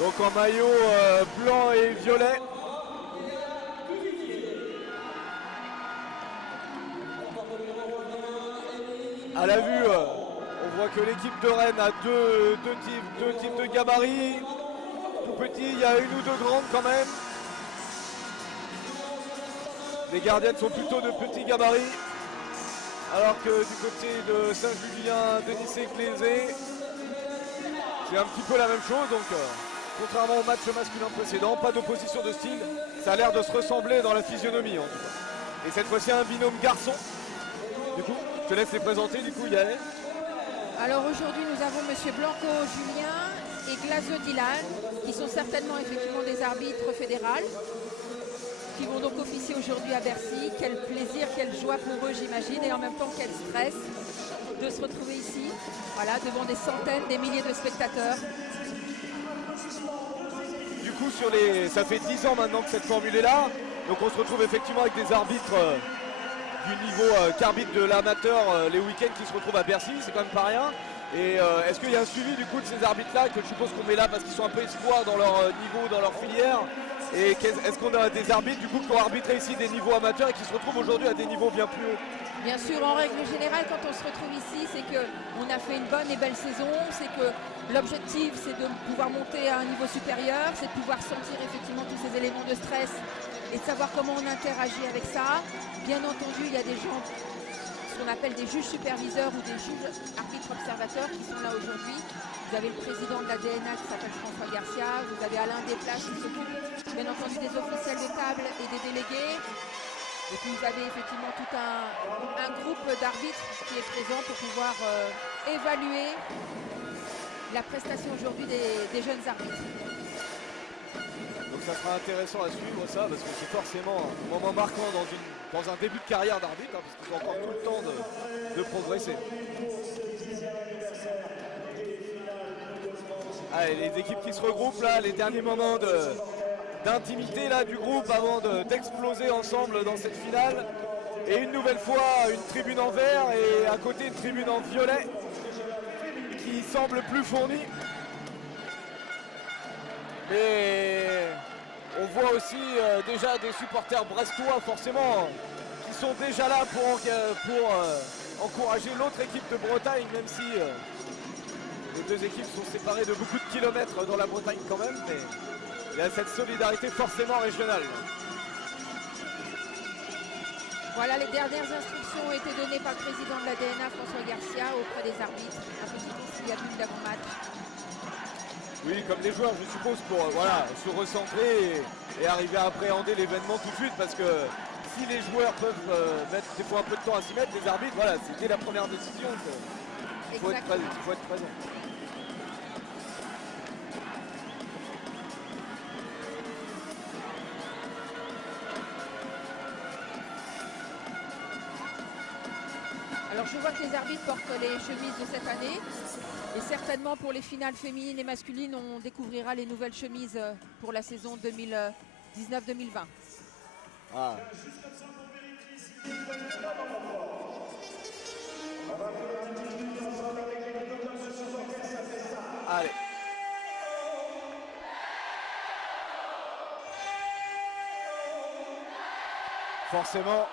Donc en maillot blanc et violet. À la vue, on voit que l'équipe de Rennes a deux types de gabarits. Tout petit, il y a une ou deux grandes quand même. Les gardiennes sont plutôt de petits gabarits. Alors que du côté de Saint-Julien, Denissé-Clésé, c'est un petit peu la même chose. Donc contrairement au match masculin précédent, pas d'opposition de style. Ça a l'air de se ressembler dans la physionomie en tout cas. Et cette fois-ci un binôme garçon. Du coup, je te laisse les présenter, du coup Yael. Alors aujourd'hui nous avons Monsieur Blanco Julien et Glazeux Dylan, qui sont certainement effectivement des arbitres fédérales, qui vont donc officier aujourd'hui à Bercy. Quel plaisir, quelle joie pour eux j'imagine, et en même temps quel stress de se retrouver ici, voilà, devant des centaines, des milliers de spectateurs. Du coup, ça fait 10 ans maintenant que cette formule est là, donc on se retrouve effectivement avec des arbitres du niveau qu'arbitre de l'amateur les week-ends qui se retrouvent à Bercy, c'est quand même pas rien. Et est-ce qu'il y a un suivi du coup de ces arbitres-là, que je suppose qu'on met là parce qu'ils sont un peu espoirs dans leur niveau, dans leur filière? Et est-ce qu'on a des arbitres du coup qui ont arbitré ici des niveaux amateurs et qui se retrouvent aujourd'hui à des niveaux bien plus hauts? Bien sûr, en règle générale, quand on se retrouve ici, c'est qu'on a fait une bonne et belle saison, c'est que l'objectif c'est de pouvoir monter à un niveau supérieur, c'est de pouvoir sentir effectivement tous ces éléments de stress et de savoir comment on interagit avec ça. Bien entendu, il y a des gens, ce qu'on appelle des juges superviseurs ou des juges arbitres observateurs qui sont là aujourd'hui. Vous avez le président de la DNA qui s'appelle François Garcia, vous avez Alain Desplaces qui s'occupe bien entendu des officiels de table et des délégués. Et puis vous avez effectivement tout un groupe d'arbitres qui est présent pour pouvoir évaluer la prestation aujourd'hui des jeunes arbitres. Donc ça sera intéressant à suivre ça, parce que c'est forcément un moment marquant dans un début de carrière d'arbitre, hein, parce qu'ils ont encore tout le temps de progresser. Allez, les équipes qui se regroupent là, les derniers moments d'intimité là du groupe avant d'exploser ensemble dans cette finale. Et une nouvelle fois une tribune en vert et à côté une tribune en violet qui semble plus fournie. Mais on voit aussi déjà des supporters brestois forcément qui sont déjà là pour encourager l'autre équipe de Bretagne, même si les deux équipes sont séparées de beaucoup de kilomètres dans la Bretagne quand même, mais il y a cette solidarité forcément régionale. Voilà, les dernières instructions ont été données par le président de la DNA, François Garcia, auprès des arbitres, un petit peu s'il y a plus d'avant-match. Oui, comme les joueurs, je suppose, pour se recentrer et arriver à appréhender l'événement tout de suite, parce que si les joueurs peuvent mettre des fois un peu de temps à s'y mettre, les arbitres, voilà, c'était la première décision. Il faut être présent. Alors je vois que les arbitres portent les chemises de cette année. Et certainement pour les finales féminines et masculines, on découvrira les nouvelles chemises pour la saison 2019-2020. Ah. Allez. Forcément,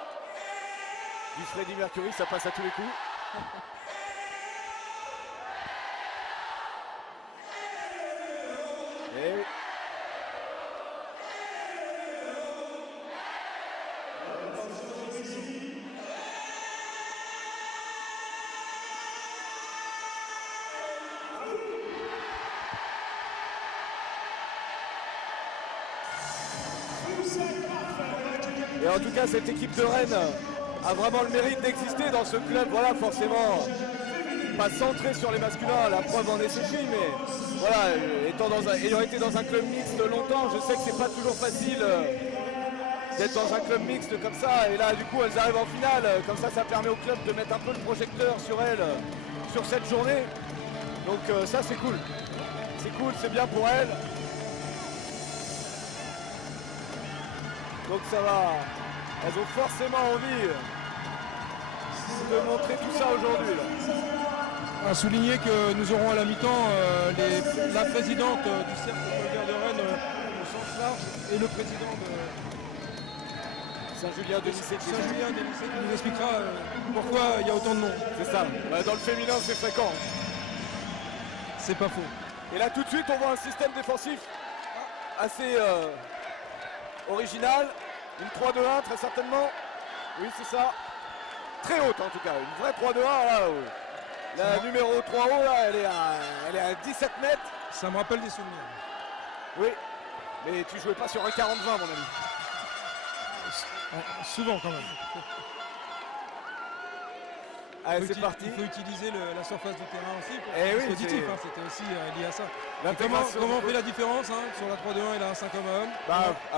du Freddie Mercury, ça passe à tous les coups. Et... Et en tout cas, cette équipe de Rennes a vraiment le mérite d'exister dans ce club. Voilà, forcément, pas centré sur les masculins, la preuve en est ceci, mais voilà, ayant été dans un club mixte longtemps, je sais que c'est pas toujours facile d'être dans un club mixte comme ça. Et là, du coup, elles arrivent en finale. Comme ça permet au club de mettre un peu le projecteur sur elles, sur cette journée. Donc ça, c'est cool. C'est cool, c'est bien pour elles. Donc ça va, elles ont forcément envie de montrer tout ça aujourd'hui. À souligner que nous aurons à la mi-temps la présidente du cercle Colbert de Rennes au sens large et le président de Saint-Julien de Nicey qui est Saint-Julien de Nicey qui nous expliquera pourquoi il y a autant de monde. C'est ça. Dans le féminin, c'est fréquent. C'est pas faux. Et là, tout de suite, on voit un système défensif assez original. Une 3-2-1, très certainement. Oui, c'est ça. Très haute, en tout cas. Une vraie 3-2-1, là. La numéro 3 haut, là, elle est à 17 mètres. Ça me rappelle des souvenirs. Oui. Mais tu jouais pas sur un 40-20, mon ami. Souvent, quand même. Allez, c'est parti. Il faut utiliser la surface du terrain aussi pour Eh oui, dispositif, hein, c'était aussi lié à ça. L'intégration. Comment on fait la différence sur la 3-2-1 et la 1-5 homme?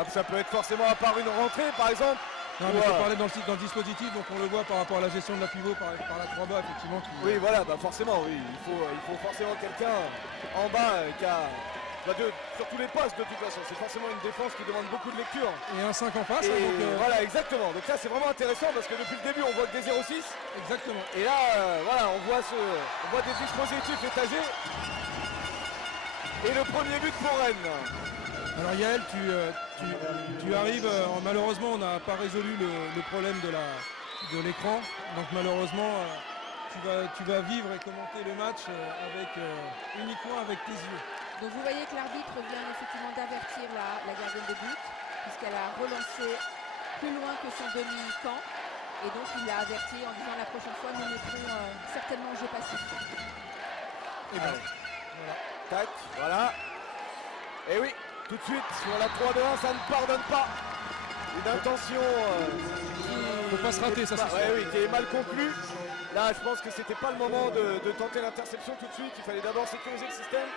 Ça peut être forcément à part une rentrée, par exemple. Non, mais on parlait dans le dispositif, donc on le voit par rapport à la gestion de la pivot par la 3 bas, effectivement. Oui, voilà, forcément, oui. Il faut forcément quelqu'un en bas qui a... sur tous les postes, de toute façon. C'est forcément une défense qui demande beaucoup de lecture. Et un 5 en face. Et donc, voilà, exactement. Donc là, c'est vraiment intéressant parce que depuis le début, on voit que des 0,6. Exactement. Et là, voilà, on voit des dispositifs étagés. Et le premier but pour Rennes. Alors Yael, tu arrives, malheureusement on n'a pas résolu le problème de l'écran, donc malheureusement tu vas vivre et commenter le match uniquement avec tes yeux. Donc vous voyez que l'arbitre vient effectivement d'avertir la gardienne de but, puisqu'elle a relancé plus loin que son demi-camp, et donc il l'a averti en disant la prochaine fois nous mettrons certainement jeu passif. Et bien, voilà. Tac, voilà. Et oui. Tout de suite, sur la 3-2-1, ça ne pardonne pas. Une intention qui... Faut pas se rater, ça c'est sûr. Oui, qui est mal conclue. Là, je pense que c'était pas le moment de tenter l'interception tout de suite. Il fallait d'abord sécuriser le système.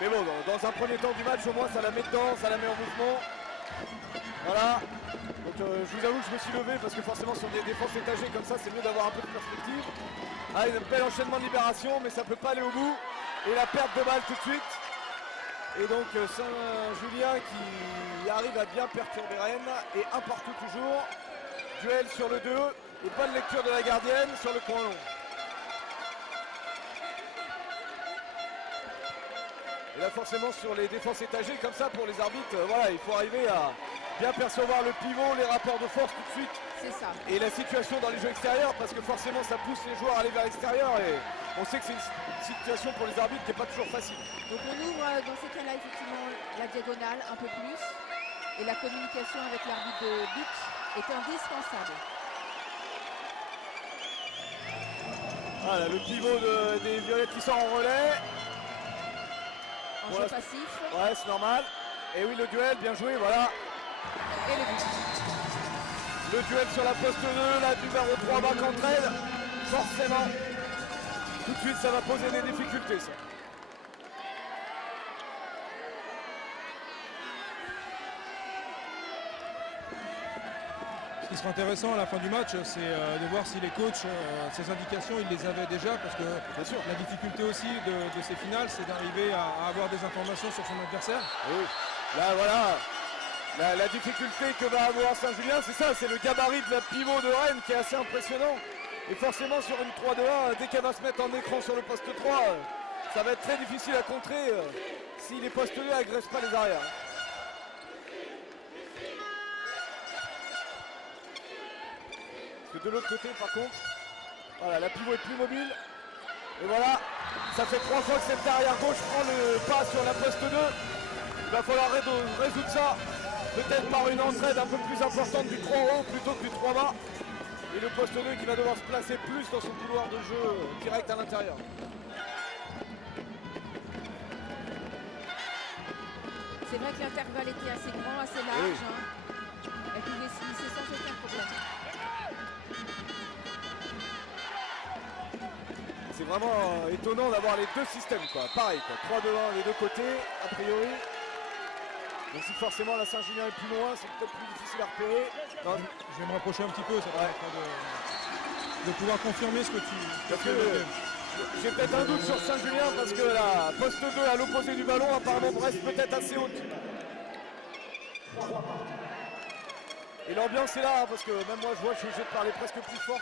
Mais bon, dans un premier temps du match, au moins, ça la met dedans, ça la met en mouvement. Voilà. Donc, je vous avoue que je me suis levé parce que forcément, sur des défenses étagées comme ça, c'est mieux d'avoir un peu de perspective. Ah, un bel enchaînement de libération, mais ça peut pas aller au bout. Et la perte de balle tout de suite. Et donc Saint-Julien qui arrive à bien perturber Rennes et un partout toujours. Duel sur le 2 et bonne lecture de la gardienne sur le coin long. Et là forcément sur les défenses étagées comme ça pour les arbitres, voilà, il faut arriver à bien percevoir le pivot, les rapports de force tout de suite. C'est ça. Et la situation dans les jeux extérieurs parce que forcément ça pousse les joueurs à aller vers l'extérieur et on sait que c'est une situation pour les arbitres qui n'est pas toujours facile. Donc on ouvre dans ces cas-là effectivement la diagonale un peu plus et la communication avec l'arbitre de but est indispensable. Voilà le pivot des Violettes qui sort en relais. En jeu passif. Ouais, c'est normal. Et oui, le duel, bien joué, voilà. Et le but. Le duel sur la poste 2, la numéro 3 va contre elle. Forcément. Tout de suite, ça va poser des difficultés, ça. Ce qui sera intéressant à la fin du match, c'est de voir si les coachs, ces indications, ils les avaient déjà, parce que la difficulté aussi de ces finales, c'est d'arriver à avoir des informations sur son adversaire. Oui. Là, voilà, la difficulté que va avoir Saint-Julien, c'est ça, c'est le gabarit de la pivot de Rennes qui est assez impressionnant. Et forcément, sur une 3-2-1, dès qu'elle va se mettre en écran sur le poste 3, ça va être très difficile à contrer si les postes 2 n'agressent pas les arrières. Parce que de l'autre côté, par contre, voilà, la pivot est plus mobile. Et voilà, ça fait 3 fois que cette arrière gauche prend le pas sur la poste 2. Il va falloir résoudre ça, peut-être par une entraide un peu plus importante du 3 haut plutôt que du 3 bas. Et le poste 2 qui va devoir se placer plus dans son couloir de jeu direct à l'intérieur. C'est vrai que l'intervalle était assez grand, assez large. Oui. Elle pouvait s'initier sans aucun problème. C'est vraiment étonnant d'avoir les deux systèmes, quoi. Pareil, quoi. 3-2-1 les deux côtés, a priori. Donc si forcément la Saint-Julien est plus loin, c'est peut-être plus difficile à repérer. Je vais me rapprocher un petit peu, ça permettra de pouvoir confirmer ce que tu as. J'ai peut-être un doute sur Saint-Julien parce que la poste 2 à l'opposé du ballon apparemment reste peut-être assez haute. Et l'ambiance est là, hein, parce que même moi je vois que je suis obligé de parler presque plus fort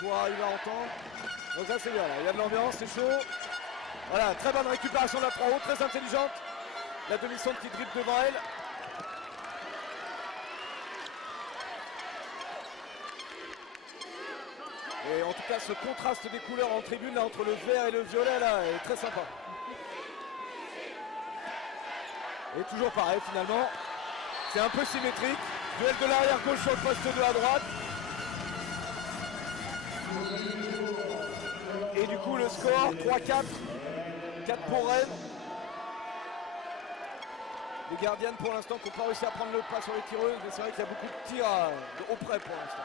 pour arriver à entendre. Donc là c'est bien, là. Il y a de l'ambiance, c'est chaud. Voilà, très bonne récupération de la 3 haut, très intelligente. La demi-sonde qui dribble devant elle. Et en tout cas, ce contraste des couleurs en tribune là, entre le vert et le violet là, est très sympa. Et toujours pareil finalement. C'est un peu symétrique. Duel de l'arrière gauche sur le poste 2 à droite. Et du coup le score 3-4. 4 pour Rennes. Les gardiennes pour l'instant qui n'ont pas réussi à prendre le pas sur les tireuses, mais c'est vrai qu'il y a beaucoup de tirs au près pour l'instant.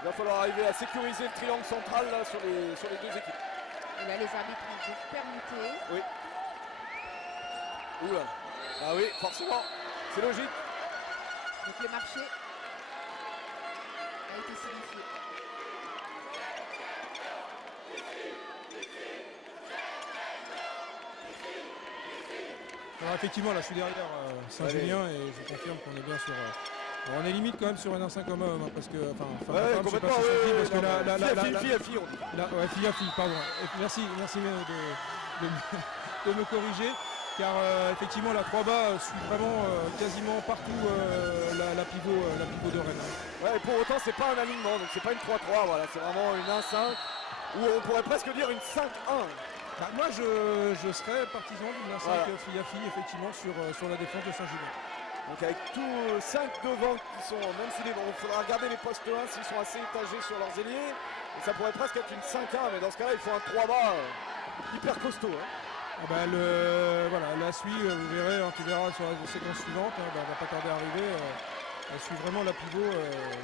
Il va falloir arriver à sécuriser le triangle central là, sur les deux équipes. Et là, les arbitres ont donc permuté. Oui. Oula. Ah oui, forcément. C'est logique. Donc le marché a été signifié. Alors effectivement, là je suis derrière Saint-Julien et je confirme qu'on est bien sur. Alors, on est limite quand même sur un 1-5 homme à homme, hein, parce que. Enfin, Ouais, femme, je sais pas complètement. si c'est fille, parce que Fille à fille, on dit. ouais, fille à fille, pardon. Et merci de me corriger. Car effectivement la 3 bas suit vraiment quasiment partout la pivot de Rennes. Ouais, et pour autant c'est pas un alignement, donc c'est pas une 3-3, voilà, c'est vraiment une 1-5, ou on pourrait presque dire une 5-1. Bah, moi je serais partisan d'une 1-5 Voilà. fille à fille effectivement sur la défense de Saint-Julien. Donc avec tous 5 devant qui sont, même s'il faudra regarder les postes 1 s'ils sont assez étagés sur leurs ailiers, et ça pourrait presque être une 5-1, mais dans ce cas-là il faut un 3 bas hyper costaud. Hein. Ah bah, voilà, la suit, vous verrez, hein, tu verras sur la séquence suivante, hein, bah, elle va pas tarder à arriver. Elle suit vraiment la pivot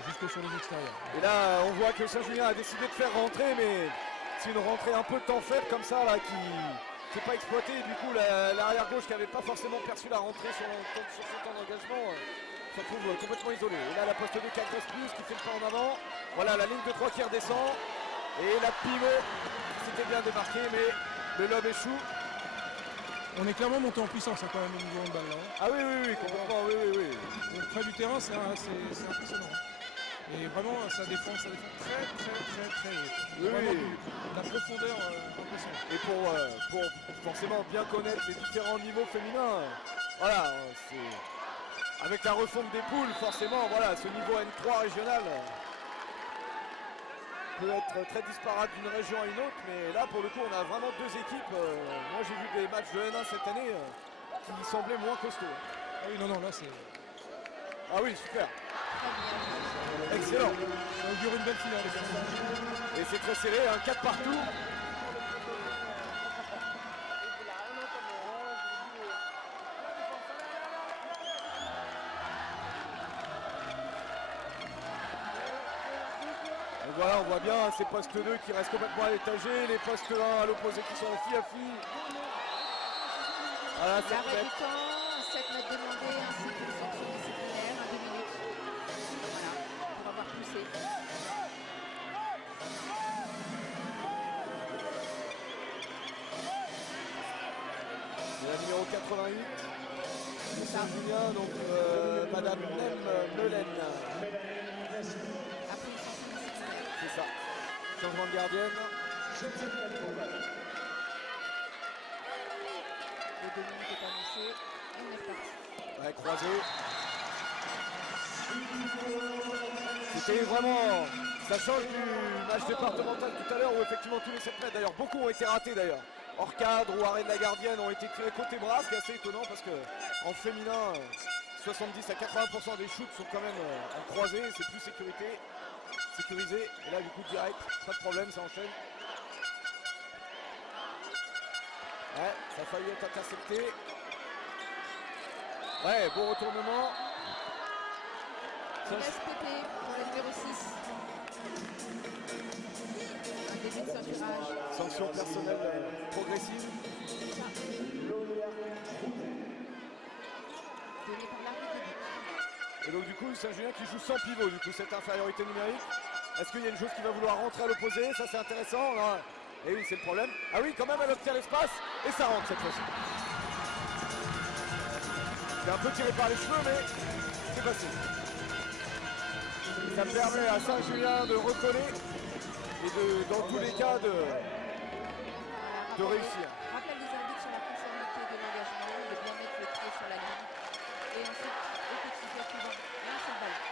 jusque sur les extérieurs. Et là on voit que Saint-Julien a décidé de faire rentrer, mais c'est une rentrée un peu temps faible comme ça là qui n'est pas exploitée. Et du coup l'arrière gauche qui n'avait pas forcément perçu la rentrée sur son temps d'engagement se retrouve complètement isolé. Et là la poste 2 qui agresse plus, qui fait le pas en avant. Voilà la ligne de 3 qui redescend. Et la pivot s'était bien démarquée, mais le lob échoue. On est clairement monté en puissance hein, quand même au niveau handball là. Hein. Ah oui, complètement, oui. Donc, près du terrain, c'est impressionnant. Et vraiment, ça défend très haut. Oui, Vraiment oui. La profondeur impressionnante. Et pour forcément bien connaître les différents niveaux féminins, voilà, c'est avec la refonte des poules, forcément, voilà, ce niveau N3 régional peut être très disparate d'une région à une autre, mais là pour le coup on a vraiment deux équipes. Moi j'ai vu des matchs de N1 cette année qui semblaient moins costauds. Ah oui, non, là c'est. Ah oui, super. Excellent. Ça augure une belle finale. Et c'est très serré, 4 partout. Donc voilà, on voit bien ces postes 2 qui restent complètement à l'étagé, les postes 1 à l'opposé qui sont en fille à fille. Voilà, ça L'arrêt du temps, 7 mètres demandés, ainsi qu'une sanction disciplinaire, 2 minutes. Voilà, pour avoir poussé. C'est la numéro 88. C'est ça. Saint-Julien, donc Madame Nem Melen. Après une sanction disciplinaire. C'est ça. Changement de gardienne. Les 2 minutes est annoncé. Et on est reparti. Ouais, croisé. C'était vraiment. Ça change du match départemental tout à l'heure où effectivement tous les 7 mètres, d'ailleurs beaucoup ont été ratés d'ailleurs. Hors cadre ou arrêt de la gardienne ont été tirés côté bras, ce qui est assez étonnant parce que en féminin, 70 à 80% des shoots sont quand même en croisé, c'est plus sécurisé. Et là du coup direct, pas de problème, ça enchaîne. Ouais, ça a failli être intercepté. Ouais, bon retournement. SPP pour la numéro 6. Un début de ceinturage. Sanction personnelle progressive. Donné par l'arbitre. Et donc du coup Saint-Julien qui joue sans pivot, du coup cette infériorité numérique. Est-ce qu'il y a une chose qui va vouloir rentrer à l'opposé? Ça c'est intéressant. Là. Et oui, c'est le problème. Ah oui, quand même elle obtient l'espace et ça rentre cette fois-ci. C'est un peu tiré par les cheveux, mais c'est passé. Ça permet à Saint-Julien de recoller et dans tous les cas de réussir. Rappel des arbitres sur la conformité de l'engagement, de bien mettre le pied sur la ligne. Et ensuite, au petit jeu suivant, lancer le ballon.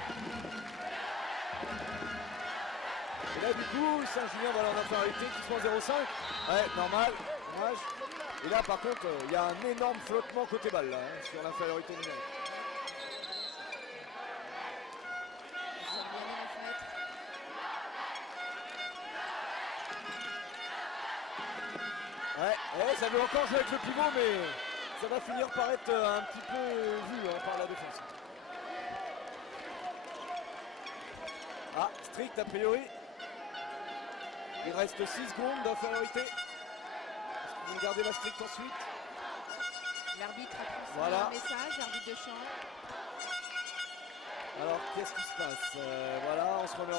Et là, du coup, Saint-Julien va en infériorité qui sont en 0,5. Ouais, normal, dommage. Et là, par contre, il y a un énorme flottement côté balle là, hein, sur l'infériorité numérique. Ça revient à 9 mètres. Ouais, ça veut encore jouer avec le pivot, mais ça va finir par être un petit peu vu hein, par la défense. Ah, strict a priori. Il reste 6 secondes d'infériorité. Est-ce qu'ils vont garder la strict ensuite? L'arbitre a transmis Voilà. un message, l'arbitre de champ. Alors, qu'est-ce qui se passe? Voilà, on se remet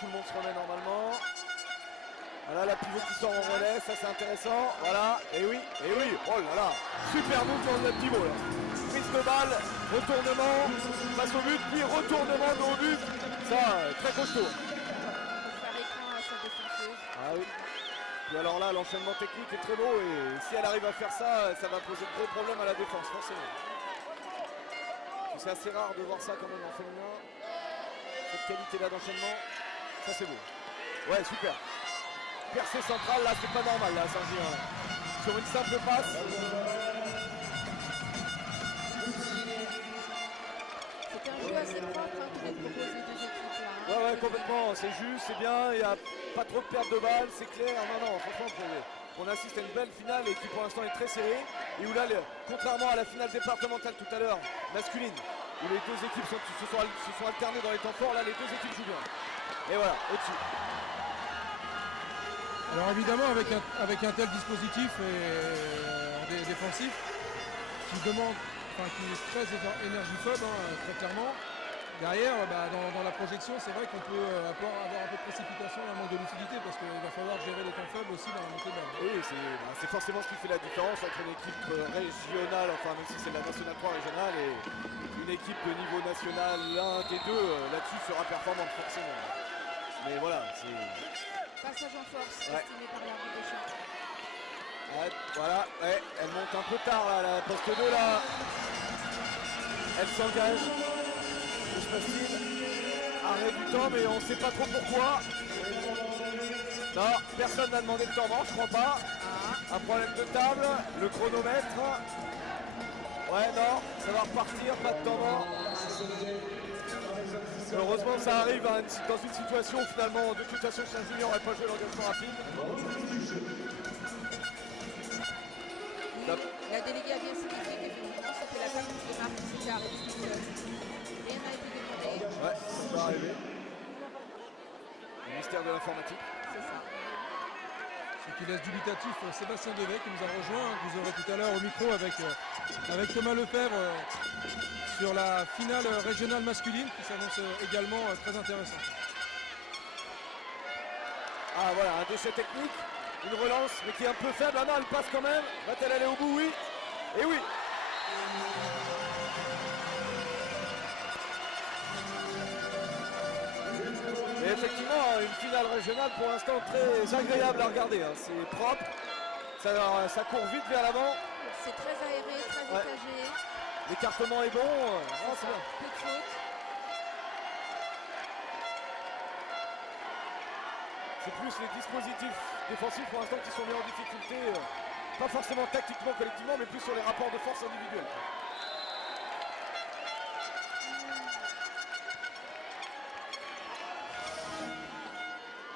tout le monde se remet normalement. Voilà, la pivot qui sort en relais, ça c'est intéressant. Voilà, et oui, oh là là, super mouvement de notre pivot là. Prise de balle, retournement, face au but, puis retournement de haut but. Ça, très costaud. Pour faire écran à sa défenseuse. Ah oui. Et alors là, l'enchaînement technique est très beau et si elle arrive à faire ça, ça va poser de gros problèmes à la défense, forcément. C'est assez rare de voir ça quand même en féminin. Cette qualité-là d'enchaînement, ça c'est beau. Ouais, super. Percée centrale, là c'est pas normal, là, Saint-Julien. Sur une simple passe. C'est un jeu assez propre hein, qui est proposé des équipes là. Hein. Ouais, complètement, c'est juste, c'est bien, il n'y a pas trop de perte de balles, c'est clair. Non, franchement, on assiste à une belle finale et qui pour l'instant est très serrée. Et où là, contrairement à la finale départementale tout à l'heure, masculine, où les deux équipes se sont alternées dans les temps forts, là les deux équipes jouent bien. Et voilà, au-dessus. Alors évidemment, avec un tel dispositif défensif, qui demande, qui est très énergiphobe, hein, très clairement, derrière, dans la projection, c'est vrai qu'on peut avoir un peu de précipitation, un manque de lucidité, parce qu'il va falloir gérer les temps faibles aussi dans la montée de balle. Oui, c'est forcément ce qui fait la différence entre une équipe régionale, enfin même si c'est la Nationale 3 régionale, et une équipe de niveau national, l'un des deux, là-dessus sera performante forcément. Mais voilà, c'est... Passage en force, estimé par l'arbitre de champ. Ouais, voilà, ouais, elle monte un peu tard là, la poste 2 là. Elle s'engage. Que se passe-t-il? Arrêt du temps, mais on ne sait pas trop pourquoi. Non, personne n'a demandé de temps mort, je crois pas. Un problème de table, le chronomètre. Ouais, non, ça va repartir, pas de temps mort. Heureusement ça arrive dans une situation où finalement de toute façon Saint-Julien n'aurait pas joué l'engagement rapide. La déléguée a bien signifié qu'effectivement c'était la partie de marque qui arrive. Rien n'a été demandé. Ouais, ça va arriver. Le mystère de l'informatique. C'est ça. Ce qui laisse dubitatif Sébastien Devet qui nous a rejoint, que vous aurez tout à l'heure au micro avec Thomas Lefebvre sur la finale régionale masculine qui s'annonce également très intéressante. Ah voilà, un déchet technique, une relance mais qui est un peu faible. Ah non, elle passe quand même. Va-t-elle aller au bout? Oui. Et oui. Et effectivement, une finale régionale pour l'instant très agréable à regarder. Hein. C'est propre, ça court vite vers l'avant. C'est très aéré, très étagé. L'écartement est bon. Ah, c'est bien. Peu de fautes. C'est plus les dispositifs défensifs pour l'instant qui sont mis en difficulté. Pas forcément tactiquement, collectivement, mais plus sur les rapports de force individuels.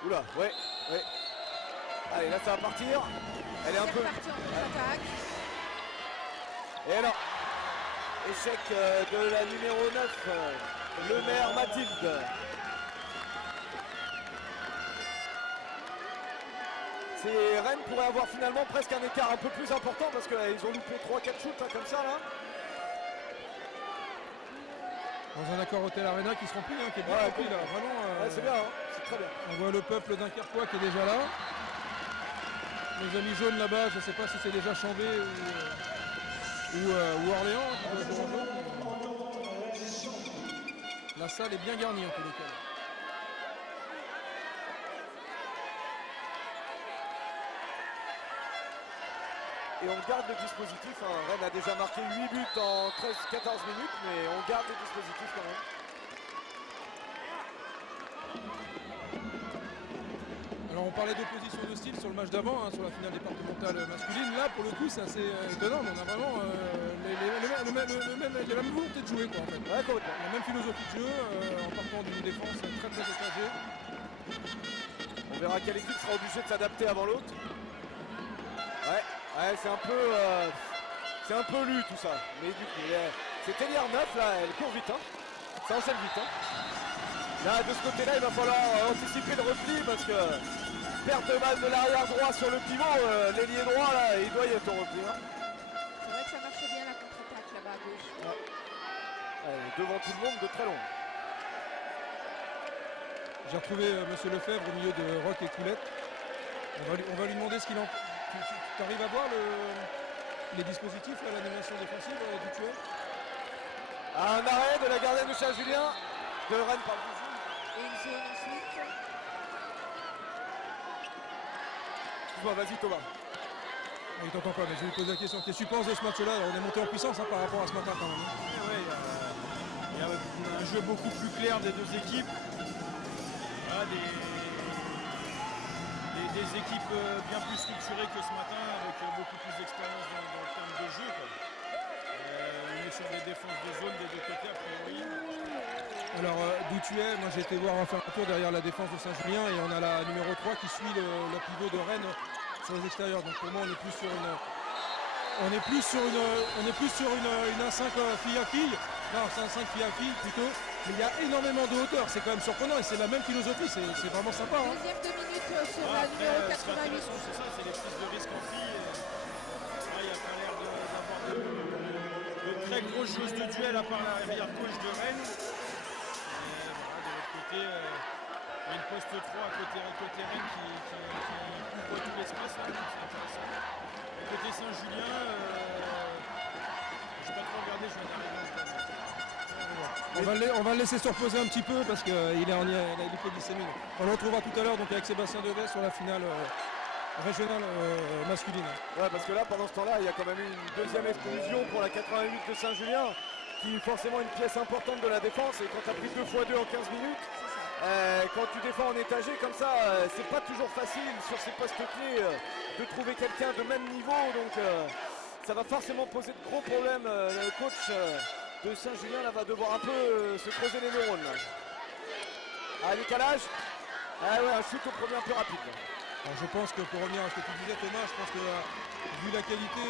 Oula, ouais. Allez, là ça va partir. Elle est un peu... partie en contre-attaque. Et alors, échec de la numéro 9, Le Maire Mathilde. Rennes pourrait avoir finalement presque un écart un peu plus important parce qu'ils ont loupé 3-4 shoots hein, comme ça là. Dans un accord Hôtel Arena qui se remplit, qui est bien rempli là, vraiment. Ouais, c'est bien, c'est très bien. On voit le peuple dunkerquois qui est déjà là. Nos amis jaunes là-bas, je ne sais pas si c'est déjà Chambé ou Orléans. La salle est bien garnie en tous les cas. et on garde le dispositif. Hein. Rennes a déjà marqué 8 buts en 13-14 minutes, mais on garde le dispositif quand même. Alors on parlait d'opposition de style sur le match d'avant, hein, sur la finale départementale masculine. Là pour le coup c'est assez étonnant, mais on a vraiment la même volonté de jouer quoi, en fait. Ouais, La même philosophie de jeu, en partant d'une défense très très étagée. On verra quelle équipe sera obligée de s'adapter avant l'autre. Ouais, c'est un peu lu tout ça. Mais du coup, c'est Eliar 9 là, elle court vite, hein. Ça enchaîne vite, hein. Là, de ce côté-là, il va falloir anticiper le repli parce que perte de balle de l'arrière droit sur le pivot, l'ailier droit là, il doit y être au repli. Hein. C'est vrai que ça marche bien la contre-attaque là-bas à gauche. Ouais. Allez, devant tout le monde de très loin. J'ai retrouvé Monsieur Lefebvre au milieu de Rock et Coulette. On va lui demander ce qu'il en... Tu arrives à voir les dispositifs, l'animation défensive du tueur? Un arrêt de la gardienne de Saint-Julien, de Rennes par le Et une zone ensuite. Excuse-moi, vas-y Thomas. Il t'entend pas, mais je vais lui poser la question. Qu'est-ce que tu penses de ce match-là? On est monté en puissance par rapport à ce matin quand même. Ouais, il y a un jeu beaucoup plus clair des deux équipes. Voilà, des équipes bien plus structurées que ce matin, avec beaucoup plus d'expérience dans le terme de jeu. Quoi. On est sur des défenses de zone des deux côtés a priori. Alors d'où tu es, moi j'ai été voir faire un tour derrière la défense de Saint-Julien et on a la numéro 3 qui suit le pivot de Rennes sur les extérieurs. Donc pour moi on est plus sur une 1-5 fille à fille. Non, c'est un 5 fille à fille plutôt. Mais il y a énormément de hauteur, c'est quand même surprenant et c'est la même philosophie, c'est vraiment sympa. Hein. Deuxième 2 minutes sur la numéro 88. C'est ça, c'est les prises de risque en fille. Il n'y a pas l'air d'avoir de très grosses joueuses de duel à part l'arrière gauche de Rennes. Et voilà, de l'autre côté, il y a une poste 3 à côté Rennes qui couvre tout l'espace. C'est intéressant. Et côté Saint-Julien, je n'ai pas trop regardé, je viens d'arriver en place. On va le laisser se reposer un petit peu parce qu'il est en hypoglycémie. On le retrouvera tout à l'heure donc avec Sébastien Deves sur la finale régionale masculine. Ouais, parce que là, pendant ce temps-là, il y a quand même eu une deuxième explosion pour la 88 de Saint-Julien, qui est forcément une pièce importante de la défense. Et quand tu as pris 2 x 2 en 15 minutes, quand tu défends en étagé comme ça, c'est pas toujours facile sur ces postes clés de trouver quelqu'un de même niveau. Donc ça va forcément poser de gros problèmes. Le coach de Saint-Julien là va devoir un peu se creuser les neurones. Là. Ah, décalage. Ah ouais, un shoot au premier un peu rapide. Alors, je pense que pour revenir à ce que tu disais Thomas, je pense que vu la qualité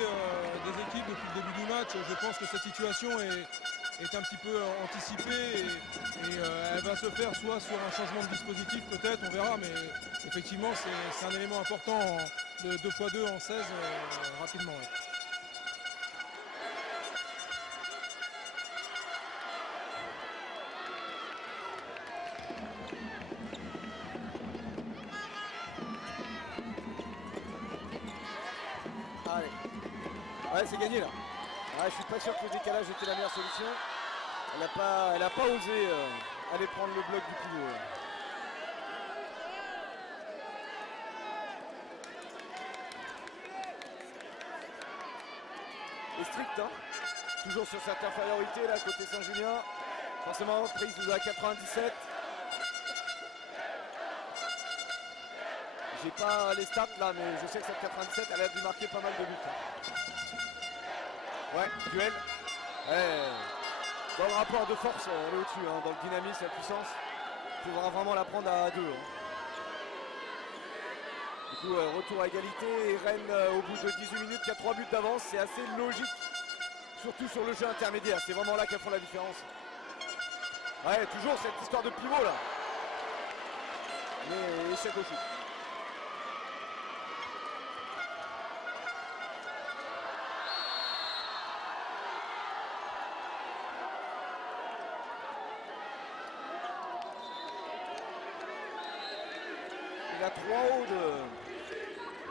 des équipes depuis le début du match, je pense que cette situation est un petit peu anticipée et elle va se faire soit sur un changement de dispositif peut-être, on verra, mais effectivement c'est un élément important de 2 x 2 en 16 rapidement. Ouais. Allez. Ouais, c'est gagné là. Ouais, je suis pas sûr que le décalage était la meilleure solution. Elle a pas osé aller prendre le bloc du pivot. Et strict, hein. Toujours sur cette infériorité là, côté Saint-Julien. Forcément, prise de la 97. J'ai pas les stats là, mais je sais que cette 97, elle a dû marquer pas mal de buts. Hein. Ouais, duel. Ouais. Dans le rapport de force, elle est au-dessus, hein, dans le dynamisme, la puissance. Il faudra vraiment la prendre à 2. Hein. Du coup, retour à égalité et Rennes, au bout de 18 minutes, qui a 3 buts d'avance, c'est assez logique. Surtout sur le jeu intermédiaire, c'est vraiment là qu'elles font la différence. Ouais, toujours cette histoire de pivot là. Mais échec au shoot. Il a 3 hauts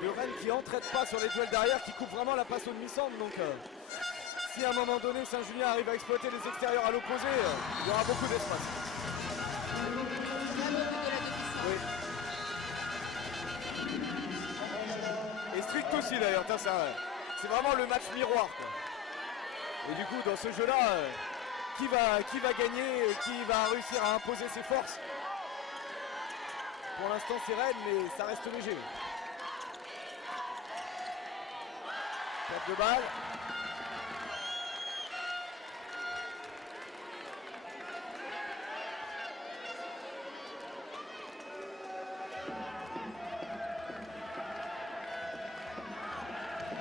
de Rennes qui n'entraide pas sur les duels derrière, qui coupe vraiment la passe au demi-centre. Donc si à un moment donné Saint-Julien arrive à exploiter les extérieurs à l'opposé, il y aura beaucoup d'espace. Oui. Et strict aussi d'ailleurs, ça c'est vraiment le match miroir, quoi. Et du coup, dans ce jeu-là, qui va gagner et qui va réussir à imposer ses forces? Pour l'instant, c'est Rennes, mais ça reste léger. Perte de balle.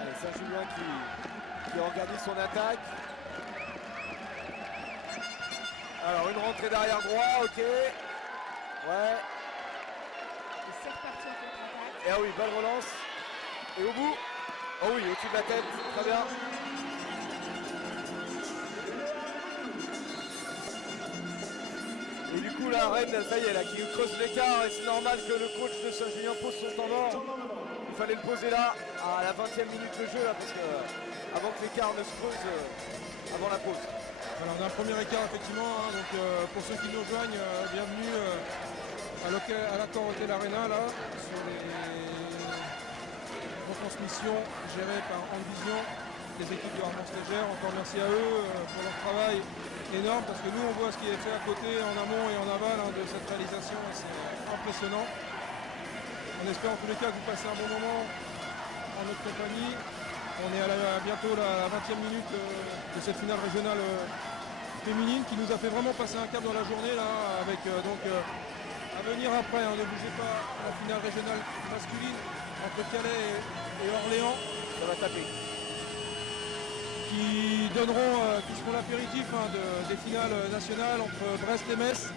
Allez, Saint-Julien qui organise son attaque. Alors une rentrée d'arrière droit, ok. Ouais. Et c'est reparti en contre-attaque. Et ah oui, balle relance. Et au bout. Oh oui, au-dessus de la tête, très bien. Et du coup là, Rennes, ça y est, là, qui creuse l'écart. Et c'est normal que le coach de Saint-Julien pose son temps mort. Il fallait le poser là, à la 20e minute de jeu, là, parce que avant que l'écart ne se creuse avant la pause. Voilà, on a un premier écart effectivement, hein, donc pour ceux qui nous rejoignent, bienvenue à l'Accor Hotel Arena là, sur les retransmissions gérées par Envision, les équipes de Armance Légère. Encore merci à eux pour leur travail énorme, parce que nous on voit ce qui est fait à côté, en amont et en aval de cette réalisation, et c'est impressionnant. On espère en tous les cas que vous passez un bon moment en notre compagnie. On est bientôt la 20e minute de cette finale régionale féminine qui nous a fait vraiment passer un cap dans la journée là, avec donc à venir après, hein, ne bougez pas, la finale régionale masculine entre Calais et Orléans. Ça va taper. Qui seront l'apéritif des finales nationales entre Brest et Metz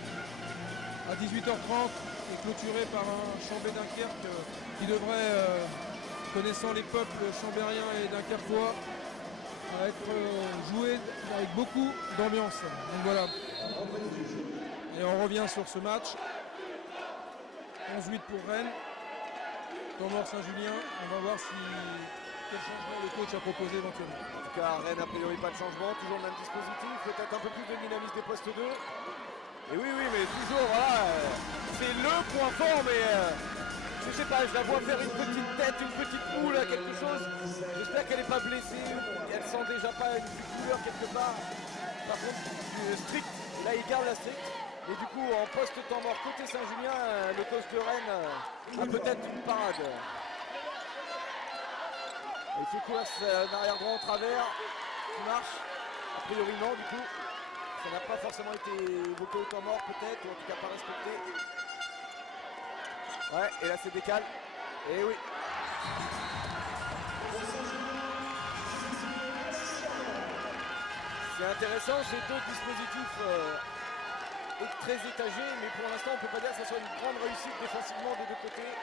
à 18h30 et clôturé par un Chambé Dunkerque qui devrait, connaissant les peuples chambériens et dunkerquois, à être joué avec beaucoup d'ambiance. Donc voilà. Et on revient sur ce match. 11-8 pour Rennes. Temps mort Saint-Julien. On va voir quel changement le coach a proposé éventuellement. En tout cas, Rennes, a priori, pas de changement. Toujours le même dispositif. Peut-être un peu plus de dynamisme des postes 2. Et oui, mais toujours, voilà. C'est le point fort, mais je sais pas, je la vois faire une petite tête, une petite moue, là, quelque chose. J'espère qu'elle n'est pas blessée, qu'elle sent déjà pas une douleur quelque part. Par contre, strict, là il garde la strict. Et du coup, en poste temps mort côté Saint-Julien, le coach de Rennes a peut-être une parade. Il fait courir un arrière droit en travers, qui marche. A priori non, du coup. Ça n'a pas forcément été évoqué au temps mort peut-être, ou en tout cas pas respecté. Ouais, et là c'est décale. Et oui. C'est intéressant, ces deux dispositifs très étagés, mais pour l'instant on ne peut pas dire que ce soit une grande réussite défensivement des deux côtés.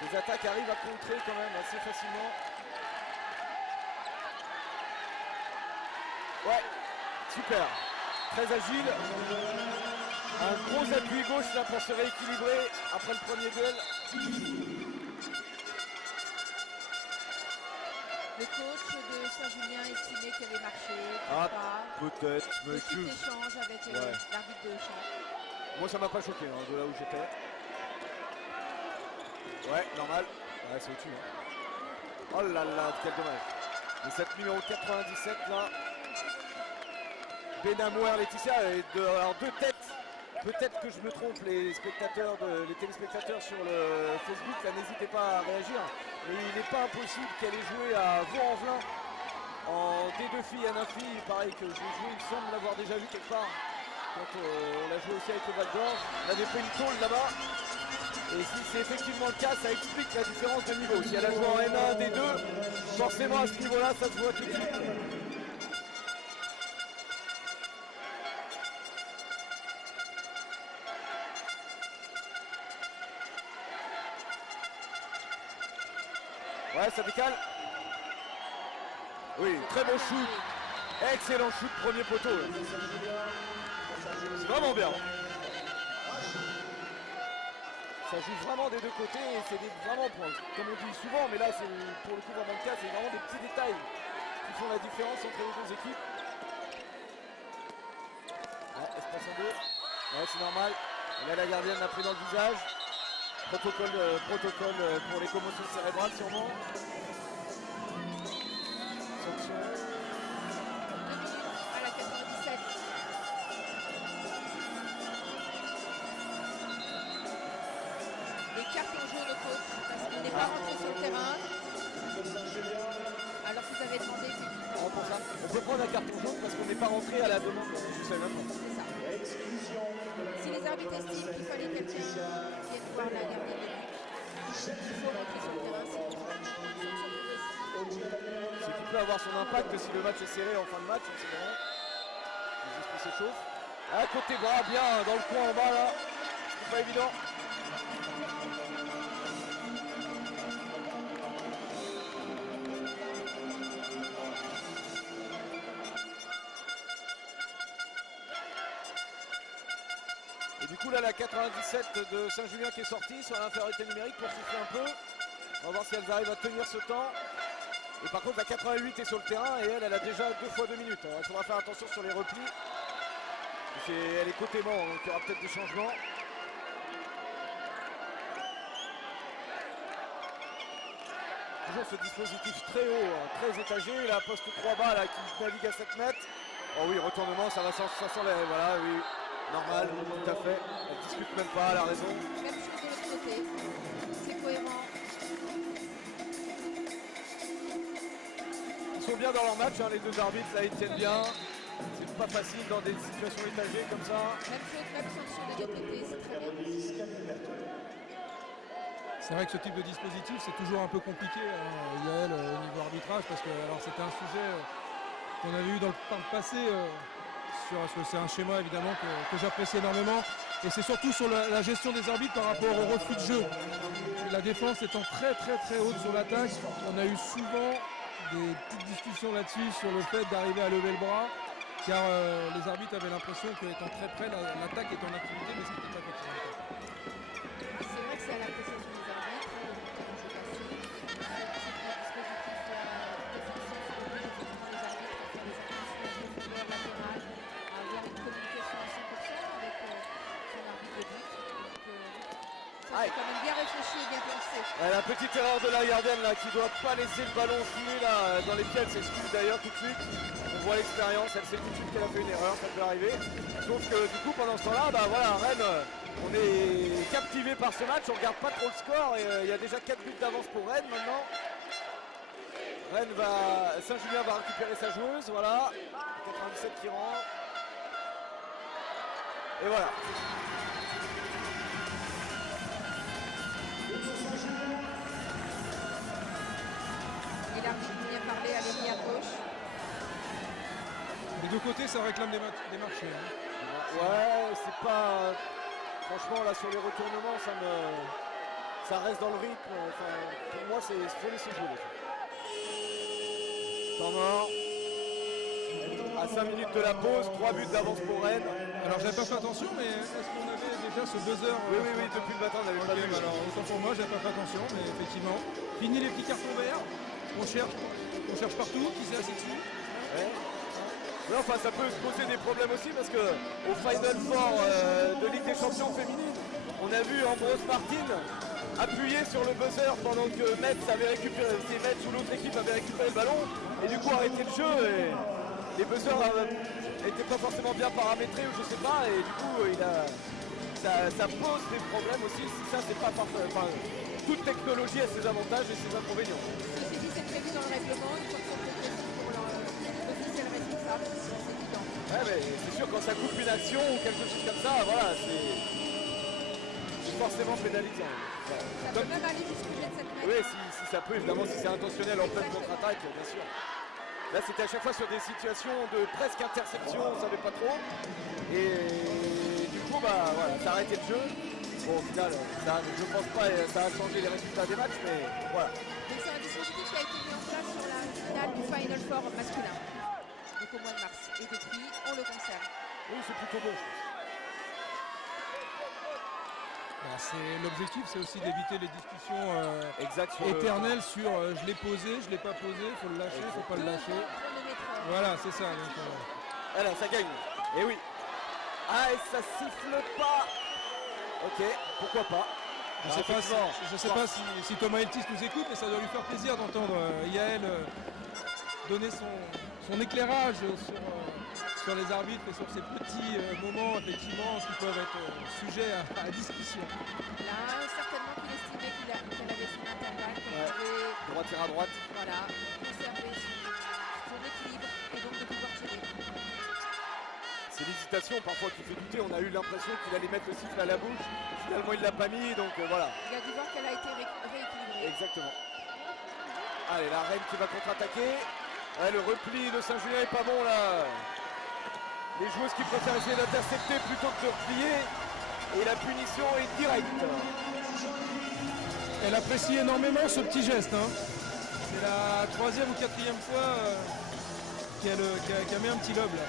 Les attaques arrivent à contrer quand même assez facilement. Ouais, super. Très agile. Un gros appui gauche là pour se rééquilibrer après le premier duel. Le coach de Saint-Julien estimait qu'il avait marché, Ah, pas. peut-être, mais Petit échange avec l'arbitre de champ. moi ça m'a pas choqué hein, de là où j'étais. Ouais, normal. Ouais, c'est au-dessus. Hein. Oh là là, quel dommage. Et cette numéro 97 là. Benamouer Laetitia, alors deux têtes. Peut-être que je me trompe, les téléspectateurs sur le Facebook, là n'hésitez pas à réagir. Mais il n'est pas impossible qu'elle ait joué à Vaux-en-Velin en D2 filles, N1 filles. Pareil que j'ai joué, il me semble l'avoir déjà vu quelque part. Quand on a joué aussi avec le Val d'Or. On avait fait une tôle là-bas. Et si c'est effectivement le cas, ça explique la différence de niveau. Si elle a joué en N1, D2, forcément à ce niveau-là, ça se voit tout de suite. Ouais, ça décale. Oui, très bon shoot. Excellent shoot, premier poteau. C'est vraiment bien. Ça joue vraiment des deux côtés et c'est vraiment, comme on dit souvent, mais là c'est pour le coup vraiment le cas, c'est vraiment des petits détails qui font la différence entre les deux équipes. Ouais, espace en deux. Ouais, c'est normal. Et là la gardienne l'a pris dans le visage. Protocole pour les commotions cérébrales sûrement. faute parce qu'il n'est pas rentré sur le terrain. Alors qu'ils avaient demandé effectivement. On prend ça. On peut prendre un carton jaune parce qu'on n'est pas rentré à la demande. Je sais même pas. C'est ça. Si les arbitres estiment qu'il fallait quelqu'un qui vienne voir la gardienne de but, il faut rentrer sur le terrain. Ce qui peut avoir son impact si le match est serré en fin de match, on sait rien. Les esprits s'échauffent. Ah, côté bras, bien dans le coin en bas là. C'est pas évident. Et du coup là la 97 de Saint-Julien qui est sortie sur l'infériorité numérique pour souffler un peu. On va voir si elles arrivent à tenir ce temps. Et par contre la 88 est sur le terrain et elle a déjà 2 fois 2 minutes. Alors, il faudra faire attention sur les replis. Elle est côté Mans, donc il y aura peut-être des changements. Toujours ce dispositif très haut, très étagé. La poste 3 bas là, qui navigue à 7 mètres. Oh oui, retournement, ça s'enlève. Voilà, oui. Normal, tout à fait. Elle ne discute même pas, elle a raison. Même chose de l'autre côté. C'est cohérent. Ils sont bien dans leur match, hein, les deux arbitres, là ils tiennent bien. C'est pas facile dans des situations étagées comme ça. Même chose, même sanction des deux côtés, c'est très bien. C'est vrai que ce type de dispositif, c'est toujours un peu compliqué, hein, Yael, au niveau arbitrage, parce que alors c'était un sujet qu'on avait eu dans le passé, c'est un schéma évidemment que j'apprécie énormément, et c'est surtout sur la gestion des arbitres par rapport au refus de jeu. La défense étant très haute sur l'attaque, on a eu souvent des petites discussions là-dessus sur le fait d'arriver à lever le bras, car les arbitres avaient l'impression qu'étant très près, l'attaque est en activité, mais c'était pas effectivement. C'est vrai que c'est à l'appréciation des arbitres. C'est quand même bien réfléchi et bien pensé. La petite erreur de la gardienne là qui doit pas laisser le ballon filer là dans les pieds, elle s'excuse d'ailleurs tout de suite. On voit l'expérience, elle sait tout de suite qu'elle a fait une erreur, ça peut arriver. Sauf que du coup pendant ce temps-là, bah voilà, Rennes, on est captivé par ce match, on regarde pas trop le score et il y a déjà 4 buts d'avance pour Rennes maintenant. Saint-Julien va récupérer sa joueuse, voilà. 97 qui rentre. Et voilà. Et l'arbitre vient parler à l'ailier à gauche. Des deux côtés, ça réclame des marchés. Hein. Ouais, c'est pas... Franchement, là, sur les retournements, ça reste dans le rythme. Enfin, pour moi, il faut laisser jouer. Temps mort. À 5 minutes de la pause, 3 buts d'avance pour Rennes. Alors, j'avais pas fait attention, mais est-ce qu'on avait déjà ce buzzer Oui, depuis le matin, on n'avait pas vu. Alors, autant pour moi, j'avais pas fait attention, mais effectivement, fini les petits cartons verts. On cherche partout, qui s'est assis dessus. Ouais. Mais enfin, ça peut se poser des problèmes aussi parce que au Final Four de Ligue des Champions féminine, on a vu Ambrose Martin appuyer sur le buzzer pendant que Metz avait récupéré, ou l'autre équipe avait récupéré le ballon et du coup arrêté le jeu et les buzzers n'étaient pas forcément bien paramétrés ou je sais pas et du coup ça pose des problèmes aussi si ça c'est pas parfait. Enfin, toute technologie a ses avantages et ses inconvénients. Ceci dit, c'est prévu dans le règlement, il faut que ça soit précis pour l'officiel responsable, c'est évident. Ouais, mais c'est sûr quand ça coupe une action ou quelque chose comme ça, voilà, c'est forcément pénalisant. Voilà. Ça peut même aller jusqu'au jet de cette mètres. Oui, si ça peut, évidemment, si c'est intentionnel en pleine contre-attaque, bien sûr. Là, c'était à chaque fois sur des situations de presque interception, on ne savait pas trop. Et du coup, bah voilà, ça a arrêté le jeu. Bon, au final, je pense pas ça a changé les résultats des matchs, mais voilà. Donc c'est un dispositif qui a été mis en place sur la finale du Final Four masculin, donc au mois de mars. Et depuis, on le conserve. Oui, c'est plutôt bon, je pense. L'objectif, c'est aussi d'éviter les discussions Exact, éternelles sur je l'ai posé, je l'ai pas posé, il faut le lâcher, il faut pas le lâcher. Voilà, c'est ça. Donc, voilà, ça gagne. Et oui. Ah, et ça siffle pas. Ok, pourquoi pas. Je sais pas si Thomas Eltis nous écoute, mais ça doit lui faire plaisir d'entendre Yael donner son éclairage sur les arbitres et sur ces petits moments effectivement qui peuvent être sujets à discussion. Là, certainement qu'il estimait qu'elle avait son intervalle, qu'elle Ouais. pouvait Droite tire à droite. voilà, conserver son équilibre et donc de pouvoir tirer. C'est l'hésitation parfois qui fait douter. On a eu l'impression qu'il allait mettre le sifflet à la bouche. Finalement, il l'a pas mis, donc voilà. Il a dû voir qu'elle a été rééquilibrée. Exactement. Allez, la Rennes qui va contre-attaquer. Ouais, le repli de Saint-Julien est pas bon là. Les joueuses qui préfèrent essayer d'intercepter plutôt que de replier. Et la punition est directe. Elle apprécie énormément ce petit geste. Hein. C'est la 3e ou 4e fois qu'elle met un petit lob là.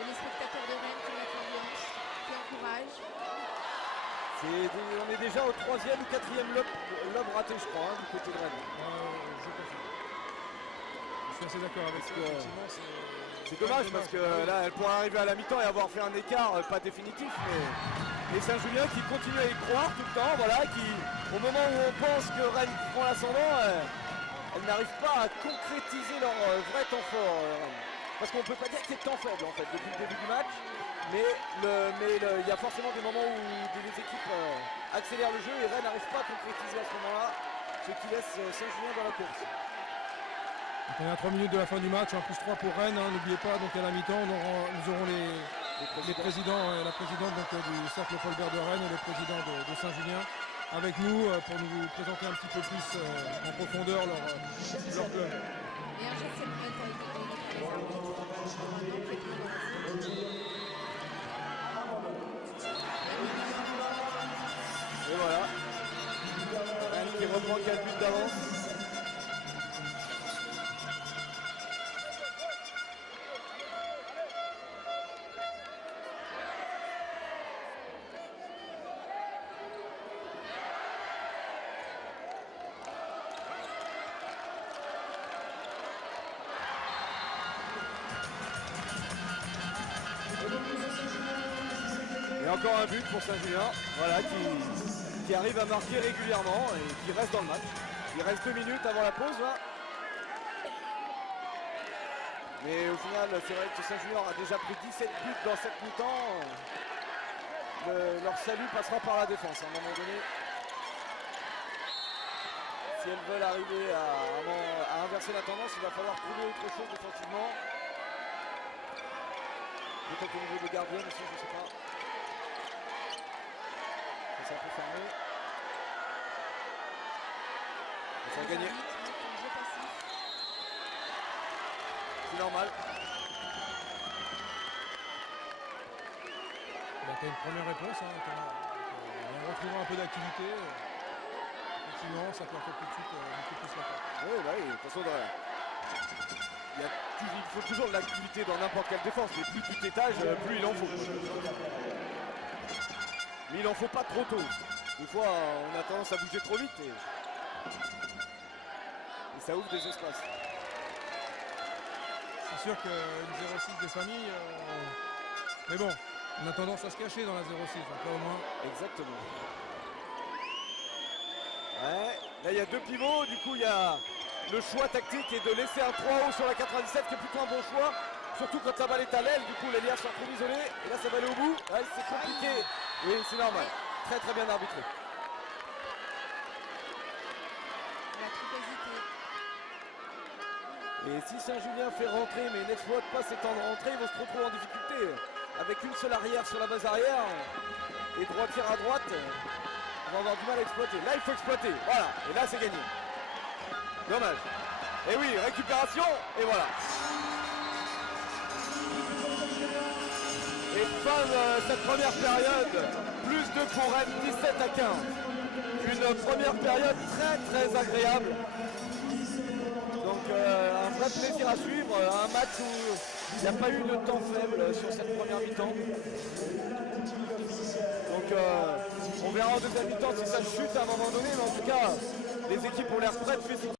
Et les spectateurs de Rennes qui mettent l'ambiance, qui encouragent. On est déjà au 3e ou 4e lob raté, je crois, du côté de Rennes. Je confirme. Je suis assez d'accord avec ce que effectivement, C'est dommage parce que là, elle pourrait arriver à la mi-temps et avoir fait un écart pas définitif, mais Saint-Julien qui continue à y croire tout le temps, voilà, qui au moment où on pense que Rennes prend l'ascendant, elle n'arrive pas à concrétiser leur vrai temps fort. Rennes. Parce qu'on ne peut pas dire que c'est temps faible en fait depuis le début du match, mais il y a forcément des moments où les équipes accélèrent le jeu et Rennes n'arrive pas à concrétiser à ce moment-là, ce qui laisse Saint-Julien dans la course. On est à 3 minutes de la fin du match, un +3 pour Rennes, hein, n'oubliez pas, donc à la mi-temps nous aurons les présidents, la présidente donc, du cercle Paul Bert de Rennes et le président de Saint-Julien avec nous pour nous présenter un petit peu plus en profondeur leur club. Et un geste cette Rennes a été donné par les arbitres. Et voilà. Rennes qui reprend 4 buts d'avance. Et encore un but pour Saint-Julien, voilà, qui arrive à marquer régulièrement et qui reste dans le match. Il reste 2 minutes avant la pause là. Mais au final, c'est vrai que Saint-Julien a déjà pris 17 buts dans cette mi-temps. Leur salut passera par la défense à un moment donné. Si elles veulent arriver à inverser la tendance, il va falloir trouver autre chose défensivement. Peut-être au niveau des gardiens aussi, je ne sais pas. C'est un peu fermé. Ça a gagné. C'est normal. Il a fait une première réponse. Hein, on retrouvera un peu d'activité. Effectivement, ça peut faire tout de suite beaucoup plus la part. Oui, bah oui, de toute façon, il faut toujours de l'activité dans n'importe quelle défense, mais plus tu t'étages, plus il en faut. Mais il en faut pas trop tôt. Des fois, on a tendance à bouger trop vite et ça ouvre des espaces. C'est sûr qu'une 0-6 des familles, mais bon, on a tendance à se cacher dans la 0-6, donc là au moins. Exactement. Ouais, là il y a 2 pivots, du coup il y a le choix tactique est de laisser un 3 haut sur la 97 qui est plutôt un bon choix. Surtout quand la balle est à l'aile, du coup les liens se retrouvent isolés. Et là ça va aller au bout. Ouais, c'est compliqué. Oui, c'est normal. Très très bien arbitré. Il a trop hésité. Et si Saint-Julien fait rentrer mais n'exploite pas ses temps de rentrée, ils vont se retrouver en difficulté. Avec une seule arrière sur la base arrière et droitière à droite, on va avoir du mal à exploiter. Là il faut exploiter, voilà, et là c'est gagné. Dommage. Et oui, récupération, et voilà. Et fin de cette première période, plus de pour Rennes, 17 à 15. Une première période très très agréable. Donc un vrai plaisir à suivre, un match où il n'y a pas eu de temps faible sur cette première mi-temps. Donc on On verra en deuxième mi-temps si ça chute à un moment donné, mais en tout cas, les équipes ont l'air prêtes physiquement.